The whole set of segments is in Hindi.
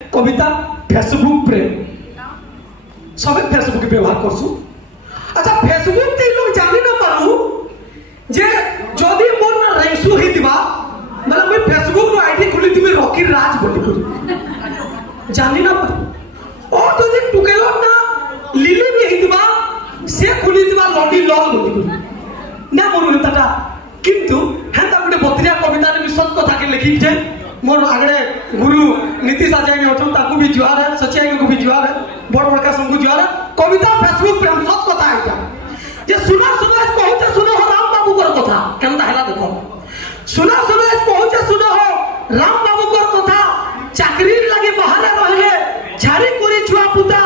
कविता फेसबुक प्रेम सब फेसबुक व्यवहार करसु। अच्छा फेसबुक ते लोग जानि न पारू जे जदी मोर ना रेसु हेतिबा मतलब मैं फेसबुक रो आईडी खुली तुमी रॉकी राज बोली करी जानि न पारू और जदी टुकेलो ना लिली भी हेतिबा से खुली दिबा लॉडी लॉग बोली करी ना मोर हेताटा किंतु हेता गुटे बत्रिया कविता रे विशद कथा के लिखि जे मोर आगड़े गुरु नीतीश आचार्य होठन ताकू भी जुआर है, सच्चाई को भी जुआर है, बड़ बड़का संगु जुआर है। कविता फेसबुक प्रेम सत कथा आइटा जे सुना समाज पहुंचे सुनो हो राम बाबू कर कथा केनता हैला देखो सुना समाज पहुंचे सुनो हो राम बाबू कर कथा चाकरी लागि बाहर रहले झाड़ी कोरी छुआ पुता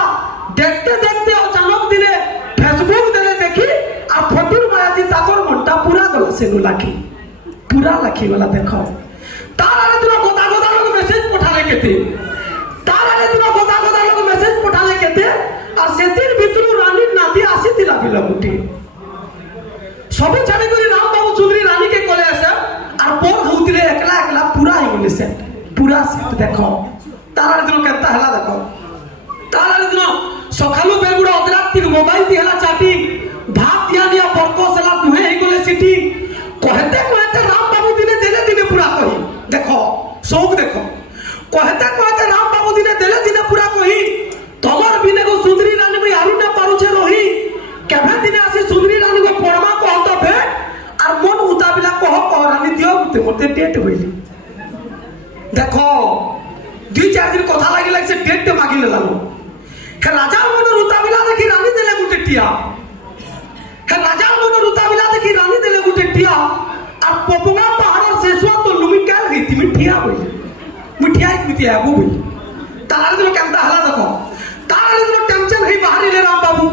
देखते देखते अचानक दिने फेसबुक देले देखी आ फोटो मायाती ताकर घंटा पूरा गला से लाखी पूरा लाखी वाला देखो तारारे तुरा गोदा गोदा लोग मेसेज पठाले केते तारारे तुरा गोदा गोदा लोग मेसेज पठाले केते और सेतिर भितरु रानी नाती आसी तिला बिला गुटी सब छाडी करी राम बाबू चुगरी रानी के कोले आसे और पोर होतिले एकला एकला पूरा ही गले सेट पूरा सेट देखो तारारे तुरा केता हला देखो तारारे तुरा सखालु बेगुडा अदराती मोबाइल ती हला चाटी भात दिया बरको सला तुहे ही गले सिटी कहते कहते राम बाबू दिने देले दिने पूरा कही देखो शौक देखो कहते कहते राम बाबू दिने देले दिने पूरा कही तमर बिने को सुंदरी रानी में आरु ना पारुछे रही केभे दिने आसी सुंदरी रानी को पड़मा कहत बे और मन उताबिला कह रानी दियो मते डेट होइली देखो दुई चार दिन कथा लागि लाग से डेट ते मागी लेलालो हे राजा मन उताबिला देखि रानी देले गुटे टिया हे राजा मन उताबिला देखि रानी देले गुटे टिया और पोपंगा पहाड़ से सुआ तो लुमी काल गई थी मिठिया बोली मिठिया एक मिठिया वो बोली तारा दिनो केनता हला देखो तारा दिनो टेंशन है बाहर ले राम बाबू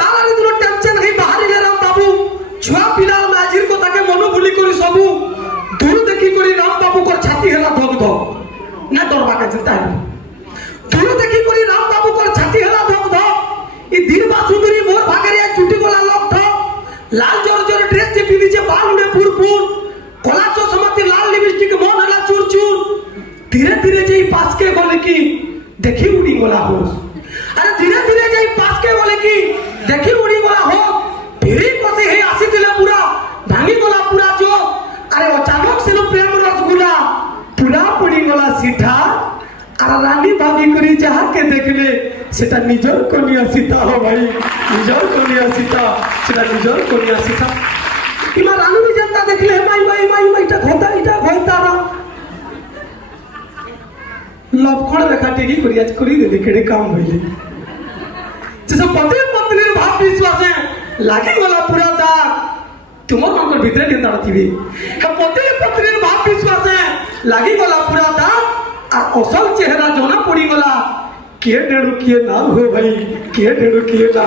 तारा दिनो टेंशन है बाहर ले राम बाबू छुआ पिला नाजिर को ताके मनो भूली करी सबू दूर देखी करी राम बाबू को छाती हला धोक धो ना डरबा के चिंता है दूर देखी करी राम बाबू को छाती हला धोक धो ई दीर्घा सुंदरी मोर भागरिया चुटी गोला लोक थो लाल जोर जोर ड्रेस जे पीनी जे बाल उड़े पूर पूर कोला चश्माती लाल लिपस्टिक मन हला चूर चूर धीरे धीरे जे पास के बोले की देखी उड़ी गोला हो अरे धीरे धीरे जे पास के बोले की देखी उड़ी गोला हो फिरी पसे हे आसी दिले पूरा भांगी गोला पूरा जो अरे अचानक से प्रेम रसगुल्ला पूरा पड़ी गोला सीधा और रानी भाभी करी जहा के देखले सेटा निजर कनिया सीता हो भाई निजर कनिया सीता सेटा निजर कनिया सीता इमा रानी भी जनता देखले माई इटा होता रा लपखड़ रेखा टेकी करिया करी दे केडे काम होइले जैसे पति पत्नी भाव विश्वास है लागी वाला पूरा दाग तुमर मन भीतर केता रथिबे हे पति पत्नी भाव विश्वास है लागी वाला पूरा दाग आ असल चेहरा जोना पड़ी गला के डेढ़ किए ना हो भाई के डेढ़ किए ना